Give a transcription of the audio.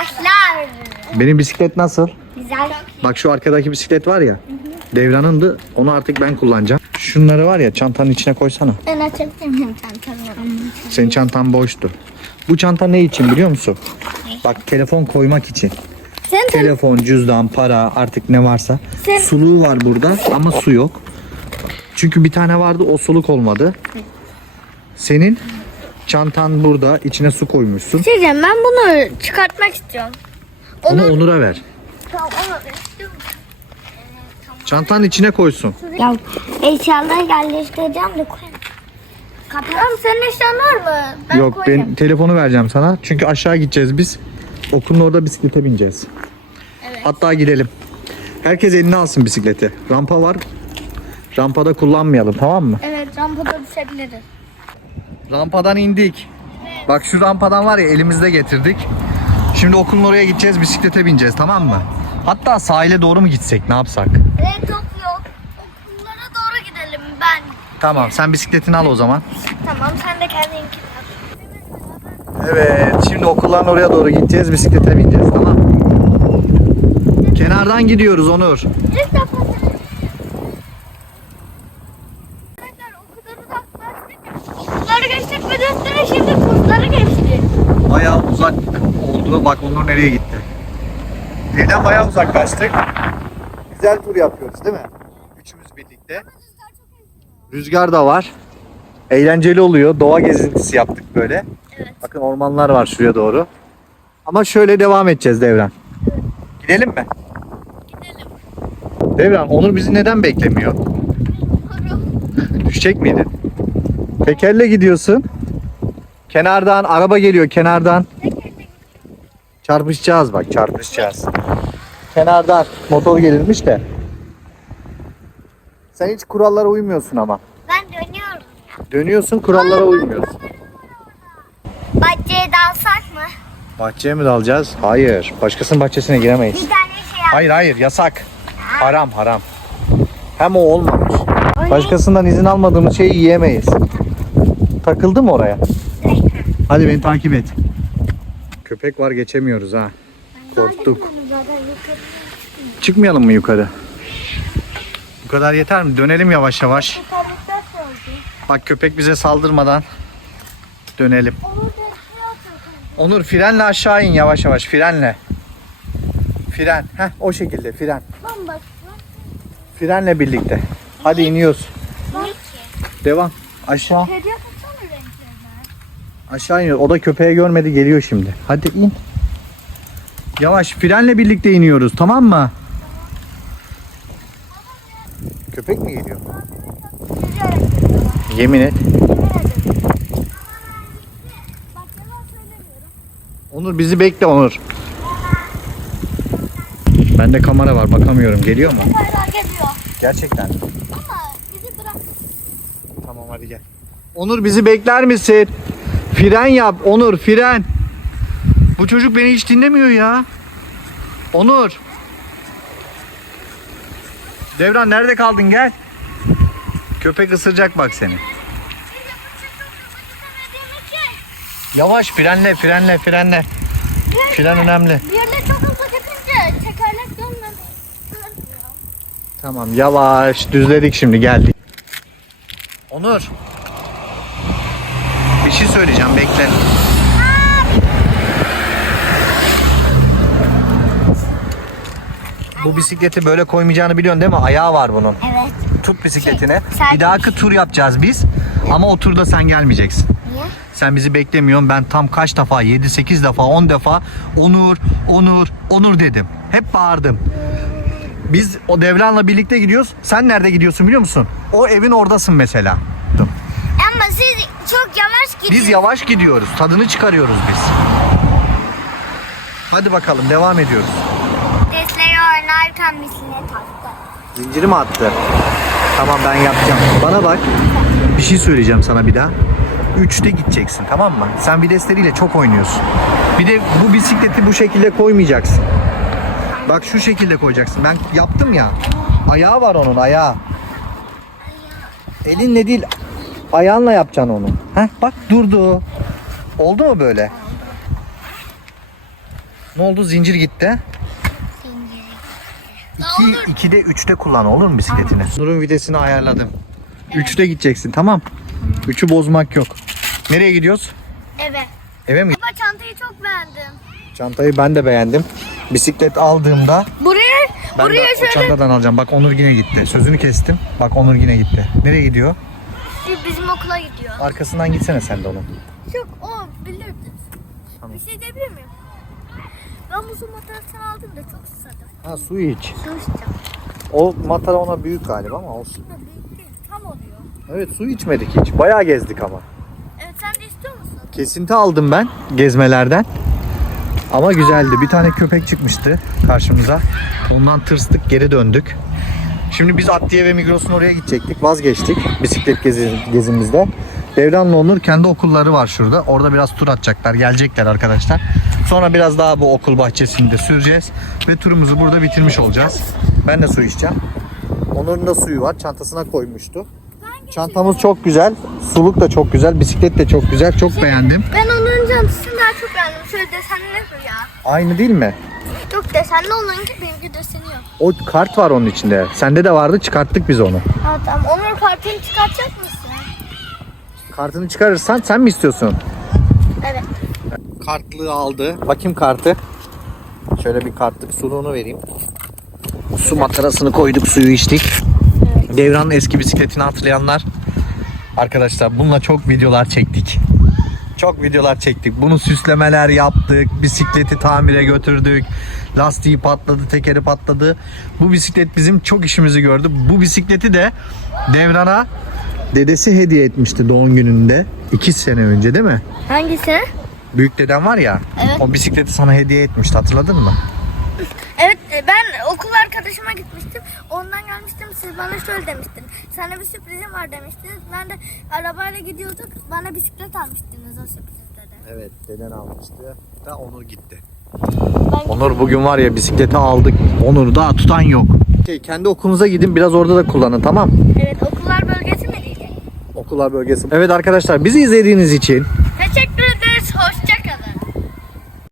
arkadaşlar. Benim bisiklet nasıl? Güzel. Bak şu arkadaki bisiklet var ya. Devranındı. Onu artık ben kullanacağım. Şunları var ya çantanın içine koysana. Ben açabilirim çantamı. Senin çantan boştu. Bu çanta ne için biliyor musun? Bak telefon koymak için. Sen Telefon, cüzdan, para artık ne varsa. Sen- Suluğu var burada ama su yok. Çünkü bir tane vardı o suluk olmadı. Senin çantan burada içine su koymuşsun. Şey diyeceğim ben bunu çıkartmak istiyorum. Onu Onur'a ver. Tamam. Çantanın içine koysun. Ya eşyaları yerleştireceğim de koyayım. Kapatalım senin eşyan var mı? Ben Yok koyayım. ben telefonu vereceğim sana. Çünkü aşağı gideceğiz biz. Okulun orada bisiklete bineceğiz. Hatta gidelim. Herkes eline alsın bisikleti. Rampa var. Rampada kullanmayalım tamam mı? Evet rampada düşebiliriz. Rampadan indik. Bak şu rampadan var ya elimizde getirdik. Şimdi okulun oraya gideceğiz bisiklete bineceğiz tamam mı? Hatta sahile doğru mu gitsek ne yapsak? Evet yok. Okullara doğru gidelim ben. Tamam sen bisikletini al o zaman. Tamam sen de kendininkini al. Evet şimdi okulların oraya doğru gideceğiz bisiklete bineceğiz tamam? Kenardan gidiyoruz Onur. İlk defa Arkadaşlar o kadar uzaklaştık. Okulları geçtik ve de üstüne şimdi kursları geçtik. Bayağı uzak oldu. Bak Onur nereye gitti? Evden bayağı uzaklaştık. Güzel tur yapıyoruz değil mi? Üçümüz birlikte. Rüzgar da var. Eğlenceli oluyor. Doğa gezintisi yaptık böyle. Evet. Bakın ormanlar var şuraya doğru. Ama şöyle devam edeceğiz Devran. Gidelim mi? Gidelim. Devran Onur bizi neden beklemiyor? Düşecek miydin? Tekerle gidiyorsun. Kenardan araba geliyor kenardan. Çarpışacağız bak çarpışacağız. Kenardan motor gelirmiş de. Sen hiç kurallara uymuyorsun ama. Ben dönüyorum. Dönüyorsun kurallara uymuyorsun. Bahçeye dalsak mı? Bahçeye mi dalacağız? Hayır. Başkasının bahçesine giremeyiz. Bir tane şey yap. Hayır hayır yasak. Haram haram. Hem o olmamış. Başkasından izin almadığımız şeyi yiyemeyiz. Takıldı mı oraya? Hadi beni takip et. Köpek var geçemiyoruz ha. Korktuk. Çıkmayalım mı yukarı? Bu kadar yeter mi? Dönelim yavaş yavaş. Bak köpek bize saldırmadan dönelim. Onur frenle aşağı in yavaş yavaş frenle. Fren. Heh o şekilde fren. Frenle birlikte. Hadi iniyoruz. Devam. Aşağı. Aşağı iniyor. O da köpeği görmedi geliyor şimdi. Hadi in. Yavaş frenle birlikte iniyoruz tamam mı? Köpek mi geliyor? Yemin et. Onur bizi bekle Onur. Bende kamera var bakamıyorum. Geliyor mu? Gerçekten. Ama bizi bırak. Tamam hadi gel. Onur bizi bekler misin? Fren yap Onur fren. Bu çocuk beni hiç dinlemiyor ya. Onur. Devran nerede kaldın gel. Köpek ısıracak bak seni. Yavaş frenle frenle frenle. Fren önemli. Yerle çok hızlı gidince tekerlek dönmüyor. Tamam yavaş düzledik şimdi geldik. Onur. Bir şey söyleyeceğim bekle. Bu bisikleti böyle koymayacağını biliyorsun değil mi? Ayağı var bunun. Evet. Tut bisikletini. Sen- Bir dahaki tur yapacağız biz. Ama o turda sen gelmeyeceksin. Niye? Sen bizi beklemiyorsun. Ben tam kaç defa 7 8 defa 10 defa Onur Onur Onur dedim. Hep bağırdım. Biz o Devran'la birlikte gidiyoruz. Sen nerede gidiyorsun biliyor musun? O evin oradasın mesela. Ama siz çok yavaş gidiyorsunuz. Biz yavaş gidiyoruz. Tadını çıkarıyoruz biz. Hadi bakalım devam ediyoruz. Desleri oynarken misline taktı. Zinciri mi attı? Tamam ben yapacağım. Bana bak. Bir şey söyleyeceğim sana bir daha. Üçte gideceksin tamam mı? Sen videsleriyle çok oynuyorsun. Bir de bu bisikleti bu şekilde koymayacaksın. Bak şu şekilde koyacaksın. Ben yaptım ya. Ayağı var onun ayağı. Elinle değil ayağınla yapacaksın onu. Heh, bak durdu. Oldu mu böyle? Ne oldu? Zincir gitti. Zinciri. 2 2'de 3'te kullan olur mu bisikletini? Nur'un vitesini ayarladım. 3'te gideceksin tamam. 3'ü bozmak yok. Nereye gidiyoruz? Eve. Eve mi? Baba çantayı çok beğendim. Çantayı ben de beğendim. Bisiklet aldığımda Buraya, ben buraya de o şöyle çantadan alacağım. Bak Onur yine gitti. Sözünü kestim. Bak Onur yine gitti. Nereye gidiyor? Bizim okula gidiyor. Arkasından gitsene sen de onun. Çok o bilirdin. Tamam. Bir şey diyebilir miyim? Ben bu su matarasını aldım da çok susadım. Ha su iç. Su içeceğim. O matara ona büyük galiba ama olsun. Ama büyük değil. Tam oluyor. Evet su içmedik hiç. Bayağı gezdik ama. Evet sen de istiyor musun? Kesinti aldım ben gezmelerden. Ama güzeldi. Bir tane köpek çıkmıştı karşımıza. Ondan tırstık geri döndük. Şimdi biz Atliye ve Migros'un oraya gidecektik. Vazgeçtik bisiklet gezi, gezimizde. Devran'la Onur kendi okulları var şurada. Orada biraz tur atacaklar. Gelecekler arkadaşlar. Sonra biraz daha bu okul bahçesinde süreceğiz. Ve turumuzu burada bitirmiş olacağız. Ben de su içeceğim. Onur'un da suyu var. Çantasına koymuştu. Çantamız çok güzel. Suluk da çok güzel. Bisiklet de çok güzel. Çok beğendim. Ben onun çantasını daha çok beğendim. Şöyle desenli ya. Aynı değil mi? Çok desenli onunki benimki deseni yok. O kart var onun içinde. Sende de vardı çıkarttık biz onu. Ha tamam. Onun kartını çıkartacak mısın? Kartını çıkarırsan sen mi istiyorsun? Evet. Kartlığı aldı. Bakayım kartı. Şöyle bir kartlık suluğunu vereyim. Su matarasını koyduk suyu içtik. Devran'ın eski bisikletini hatırlayanlar. Arkadaşlar bununla çok videolar çektik. Çok videolar çektik. Bunu süslemeler yaptık. Bisikleti tamire götürdük. Lastiği patladı, tekeri patladı. Bu bisiklet bizim çok işimizi gördü. Bu bisikleti de Devran'a dedesi hediye etmişti doğum gününde. 2 sene önce değil mi? Hangisi? Büyük deden var ya. Evet. O bisikleti sana hediye etmişti hatırladın mı? Evet e, ben okul arkadaşıma gitmiştim. Ondan gelmiştim. Siz bana şöyle demiştiniz. Sana bir sürprizim var demiştiniz. Ben de arabayla gidiyorduk. Bana bisiklet almıştınız de. Evet deden almıştı. Da Onur gitti. Ben Onur bugün var ya bisikleti aldık. Onur daha tutan yok. Şey, kendi okulunuza gidin biraz orada da kullanın tamam. Evet okullar bölgesi mi diyecek? Okullar bölgesi. Evet arkadaşlar bizi izlediğiniz için